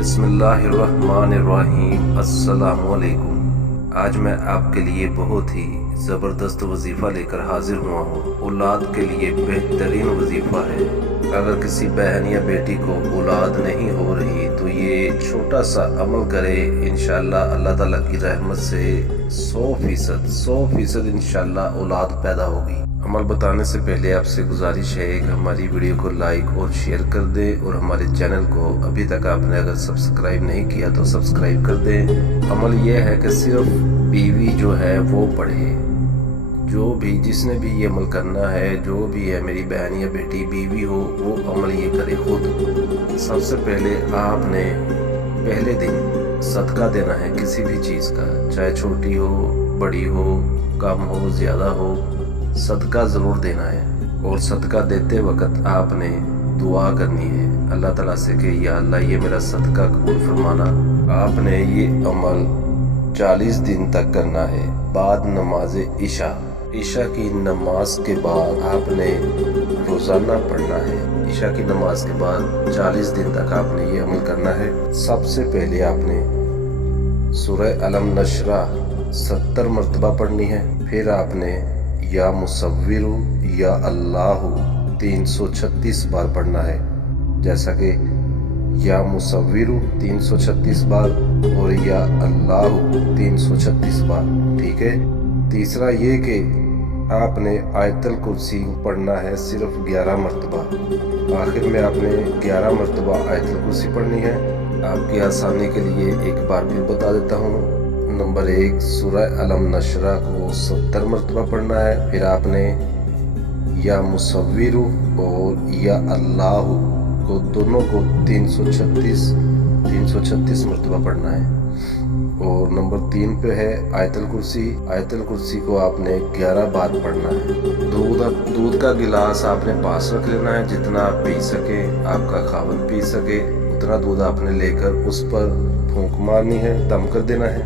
بسم اللہ الرحمن الرحیم۔ السلام علیکم۔ آج میں آپ کے لیے بہت ہی زبردست وظیفہ لے کر حاضر ہوا ہوں۔ اولاد کے لیے بہترین وظیفہ ہے۔ اگر کسی بہن یا بیٹی کو اولاد نہیں ہو رہی تو یہ چھوٹا سا عمل کرے، انشاءاللہ اللہ تعالیٰ کی رحمت سے 100% انشاءاللہ اولاد پیدا ہوگی۔ عمل بتانے سے پہلے آپ سے گزارش ہے کہ ہماری ویڈیو کو لائک اور شیئر کر دیں، اور ہمارے چینل کو ابھی تک آپ نے اگر سبسکرائب نہیں کیا تو سبسکرائب کر دیں۔ عمل یہ ہے کہ صرف بیوی جو ہے وہ پڑھے، جو بھی جس نے بھی یہ عمل کرنا ہے، جو بھی ہے میری بہن یا بیٹی بیوی ہو، وہ عمل یہ کرے خود۔ سب سے پہلے آپ نے پہلے دن صدقہ دینا ہے کسی بھی چیز کا، چاہے چھوٹی ہو بڑی ہو، کم ہو زیادہ ہو، صدقہ ضرور دینا ہے۔ اور صدقہ دیتے وقت آپ نے دعا کرنی ہے اللہ تعالیٰ سے کہ یا اللہ یہ میرا صدقہ قبول فرمانا۔ آپ نے یہ عمل 40 دن تک کرنا ہے۔ بعد نماز عشاء کی نماز کے بعد آپ نے روزانہ پڑھنا ہے۔ عشاء کی نماز کے بعد 40 دن تک آپ نے یہ عمل کرنا ہے۔ سب سے پہلے آپ نے سورہ علم نشرہ 70 مرتبہ پڑھنی ہے۔ پھر آپ نے یا مصور یا اللہ 336 بار پڑھنا ہے، جیسا کہ یا مصور 336 بار اور یا اللہ 336 بار، ٹھیک ہے۔ تیسرا یہ کہ آپ نے آیت الکرسی پڑھنا ہے صرف 11 مرتبہ۔ آخر میں آپ نے 11 مرتبہ آیت الکرسی پڑھنی ہے۔ آپ کی آسانی کے لیے ایک بار پھر بتا دیتا ہوں۔ نمبر 1 سورہ علم نشرہ کو 70 مرتبہ پڑھنا ہے۔ پھر آپ نے یا مصور اور یا اللہ کو دونوں کو 336 مرتبہ پڑھنا ہے۔ اور نمبر 3 پہ ہے آیت الکرسی۔ آیت الکرسی کو آپ نے 11 بار پڑھنا ہے۔ دودھ کا گلاس آپ نے پاس رکھ لینا ہے، جتنا آپ پی سکے، آپ کا خاوند پی سکے اتنا دودھ آپ نے لے کر اس پر پھونک مارنی ہے، دم کر دینا ہے۔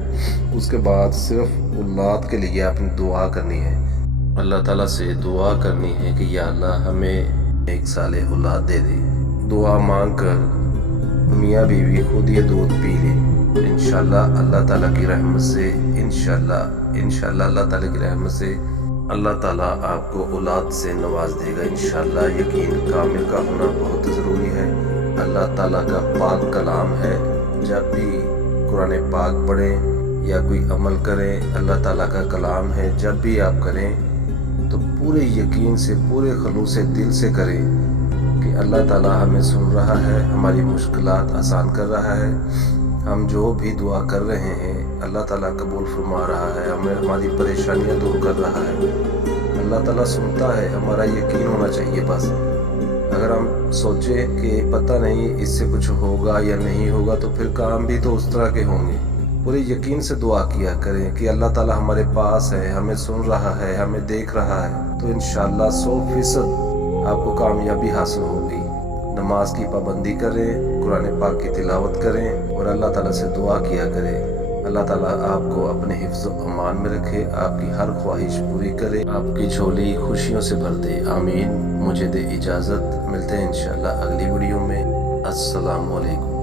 اس کے بعد صرف اولاد کے لیے آپ نے دعا کرنی ہے، اللہ تعالیٰ سے دعا کرنی ہے کہ یا اللہ ہمیں ایک صالح اولاد دے دے۔ دعا مانگ کر میاں بیوی خود یہ دودھ پی لیں، انشاءاللہ اللہ تعالیٰ کی رحمت سے انشاءاللہ اللہ تعالیٰ کی رحمت سے اللہ تعالیٰ آپ کو اولاد سے نواز دے گا انشاءاللہ۔ یقین کامل کا ہونا بہت ضروری ہے۔ اللہ تعالیٰ کا پاک کلام ہے، جب بھی قرآن پاک پڑھیں یا کوئی عمل کریں، اللہ تعالیٰ کا کلام ہے، جب بھی آپ کریں تو پورے یقین سے، پورے خلوص دل سے کریں کہ اللہ تعالیٰ ہمیں سن رہا ہے، ہماری مشکلات آسان کر رہا ہے، ہم جو بھی دعا کر رہے ہیں اللہ تعالیٰ قبول فرما رہا ہے، ہمیں ہماری پریشانیاں دور کر رہا ہے۔ اللہ تعالیٰ سنتا ہے، ہمارا یقین ہونا چاہیے بس۔ اگر ہم سوچیں کہ پتہ نہیں اس سے کچھ ہوگا یا نہیں ہوگا تو پھر کام بھی تو اس طرح کے ہوں گے۔ پورے یقین سے دعا کیا کریں کہ اللہ تعالیٰ ہمارے پاس ہے، ہمیں سن رہا ہے، ہمیں دیکھ رہا ہے، تو انشاءاللہ 100% آپ کو کامیابی حاصل ہوگی۔ نماز کی پابندی کریں، قرآن پاک کی تلاوت کریں اور اللہ تعالیٰ سے دعا کیا کریں۔ اللہ تعالیٰ آپ کو اپنے حفظ و امان میں رکھے، آپ کی ہر خواہش پوری کرے، آپ کی جھولی خوشیوں سے بھر دے، آمین۔ مجھے دے اجازت، ملتے ہیں انشاءاللہ اگلی ویڈیو میں۔ السلام علیکم۔